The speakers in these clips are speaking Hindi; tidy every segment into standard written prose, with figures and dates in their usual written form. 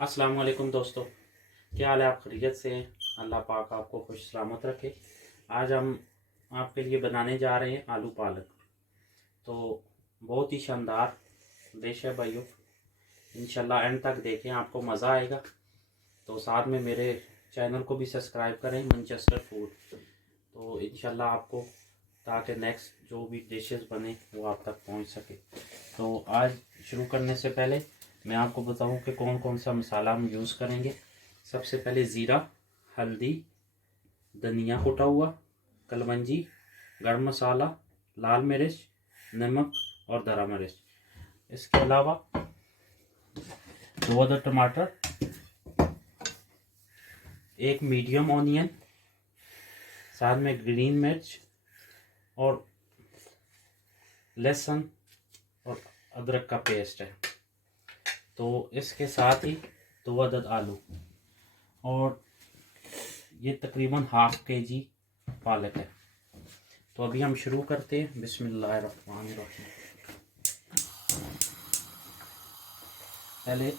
अस्सलाम वालेकुम दोस्तों, क्या हाल है? आप खैरियत से हैं? अल्लाह पाक आपको खुश सलामत रखे। आज हम आपके लिए बनाने जा रहे हैं आलू पालक। तो बहुत ही शानदार डिश है भाइयों। इंशाल्लाह एंड तक देखें, आपको मज़ा आएगा। तो साथ में मेरे चैनल को भी सब्सक्राइब करें, मैनचेस्टर फूड। तो इंशाल्लाह आपको, ताकि नेक्स्ट जो भी डिशेस बने वो आप तक पहुंच सके। तो आज शुरू करने से पहले मैं आपको बताऊं कि कौन कौन सा मसाला हम यूज़ करेंगे। सबसे पहले ज़ीरा, हल्दी, धनिया कुटा हुआ, कलवंजी, गरम मसाला, लाल मिर्च, नमक और दरा मिर्च। इसके अलावा 2 अदर टमाटर, एक मीडियम ऑनियन, साथ में ग्रीन मिर्च और लहसुन और अदरक का पेस्ट है। तो इसके साथ ही 2 अदद आलू और ये तकरीबन ½ kg पालक है। तो अभी हम शुरू करते हैं। बिस्मिल्लाहिर्रहमानिर्रहीम। पहले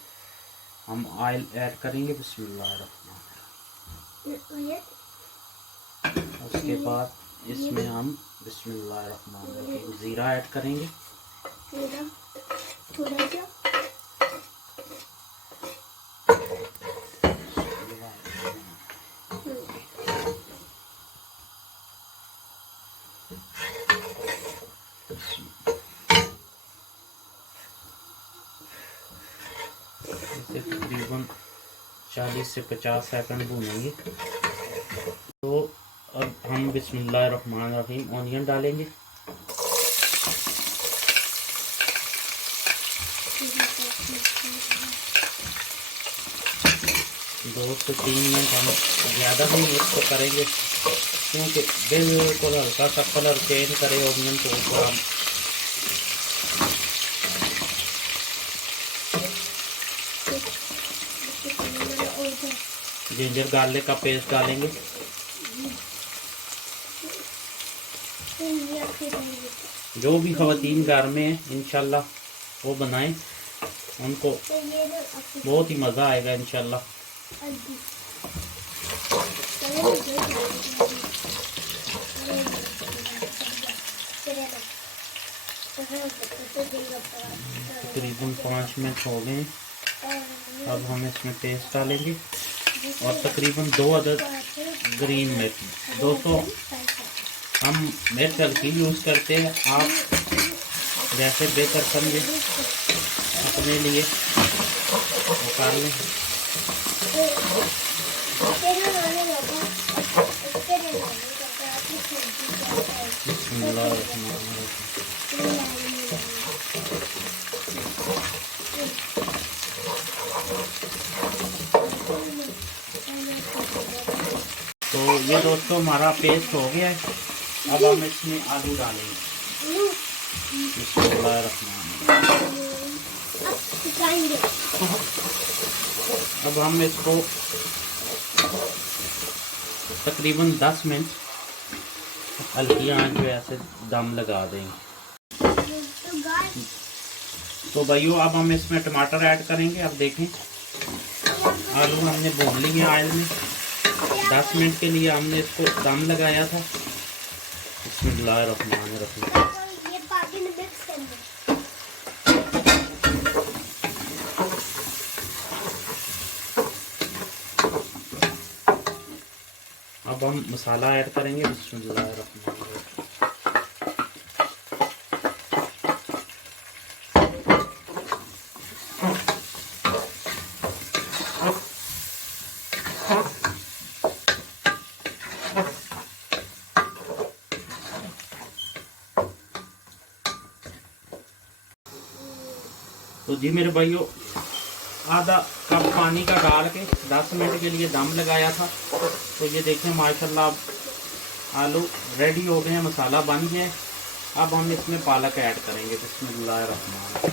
हम ऑयल ऐड करेंगे। बिस्मिल्लाहिर्रहमानिर्रहीम। उसके बाद इसमें हम बिस्मिल्लाहिर्रहमानिर्रहीम ज़ीरा ऐड करेंगे। इसे तकरीबन 40 से 50 सेकंड भूनेंगे। तो अब हम बिस्मिल्लाहिर्रहमानिर्रहीम ऑनियन डालेंगे। 2 से 3 मिनट हम ज़्यादा नहीं इसको करेंगे, क्योंकि बिल्कुल हल्का सा कलर चेंज करे ऑनियन को। ऊपर हम जिंजर गार्लिक का पेस्ट डालेंगे। जो भी ख़वातीन घर में हैं इंशाल्लाह वो बनाएं, उनको बहुत ही मज़ा आएगा इंशाल्लाह। तकरीबन 5 मिनट हो गए। अब हम इसमें पेस्ट डालेंगे और तकरीबन 2 अदद ग्रीन मिर्च। दोस्तों, हम मिर्च हल्की यूज़ करते हैं, आप जैसे बेहतर समझे अपने लिए निकाल लें। तो ये दोस्तों हमारा पेस्ट हो गया है। अब हम इसमें आलू डालेंगे। अब हम इसको तकरीबन 10 मिनट हल्की आंच पे ऐसे दम लगा देंगे। तो भाइयों, अब हम इसमें टमाटर ऐड करेंगे। अब देखें, आलू हमने भून लिए ऑयल में। 10 मिनट के लिए हमने इसको दम लगाया था। बिस्मिल्लाहिर्रहमानिर्रहीम। अब हम मसाला ऐड करेंगे। बिस्मिल्लाहिर्रहमानिर्रहीम। तो जी मेरे भाइयों, आधा कप पानी का डाल के 10 मिनट के लिए दम लगाया था। तो ये देखें माशाल्लाह आलू रेडी हो गए हैं, मसाला बन गया है। अब हम इसमें पालक ऐड करेंगे। बिस्मिल्लाहिर्रहमानिर्रहीम।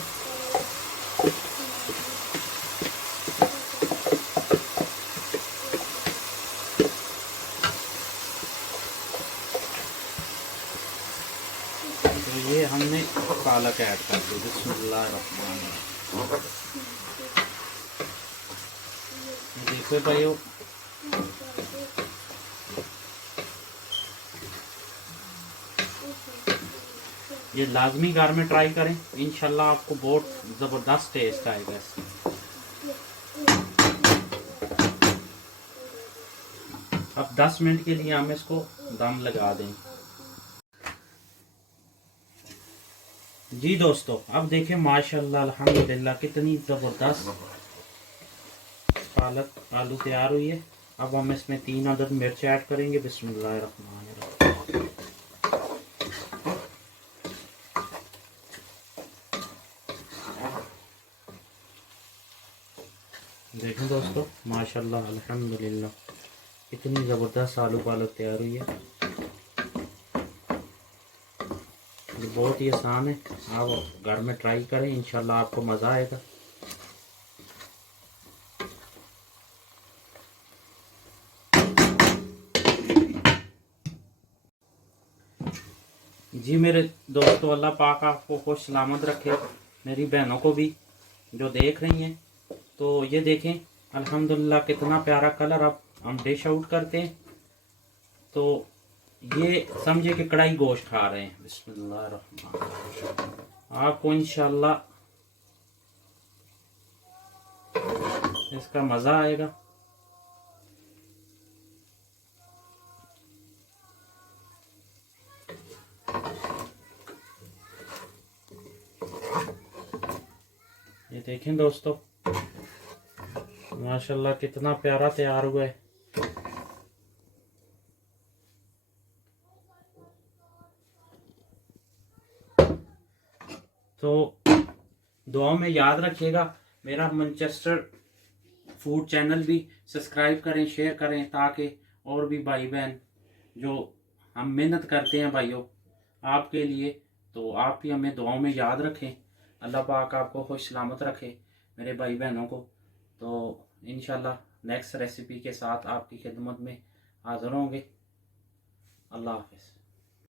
तो ये हमने पालक ऐड कर दी। बिस्मिल्लाहिर्रहमानिर्रहीम। देखो भाइयों, ये लाजमी घर में ट्राई करें, इंशाल्लाह आपको बहुत ज़बरदस्त टेस्ट आएगा इसका। अब 10 मिनट के लिए हम इसको दम लगा दें। जी दोस्तों, अब देखें माशाल्लाह अल्हम्दुलिल्लाह कितनी ज़बरदस्त पालक आलू तैयार हुई है। अब हम इसमें 3 अदद मिर्च ऐड करेंगे। बिस्मिल्लाहिर्रहमानिर्रहीम। देखें दोस्तों, माशाल्लाह अल्हम्दुलिल्लाह कितनी ज़बरदस्त आलू पालक तैयार हुई है। ये बहुत ही आसान है, आप घर में ट्राई करें, इंशाल्लाह आपको मज़ा आएगा। जी मेरे दोस्तों, अल्लाह पाक आपको खुश सलामत रखे, मेरी बहनों को भी जो देख रही हैं। तो ये देखें अल्हम्दुलिल्लाह कितना प्यारा कलर। अब हम डिश आउट करते हैं तो ये समझे कि कढ़ाई गोश्त खा रहे हैं। बिस्मिल्लाहिर्रहमानिर्रहीम। आपको इंशाल्लाह इसका मज़ा आएगा। ये देखें दोस्तों, माशाल्लाह कितना प्यारा तैयार हुआ है। तो दुआ में याद रखिएगा, मेरा मैनचेस्टर फूड चैनल भी सब्सक्राइब करें, शेयर करें, ताकि और भी भाई बहन जो हम मेहनत करते हैं भाइयों आपके लिए, तो आप भी हमें दुआओं में याद रखें। अल्लाह पाक आपको खुश सलामत रखे, मेरे भाई बहनों को। तो इंशाल्लाह नेक्स्ट रेसिपी के साथ आपकी खिदमत में हाज़िर होंगे। अल्लाह हाफ़िज़।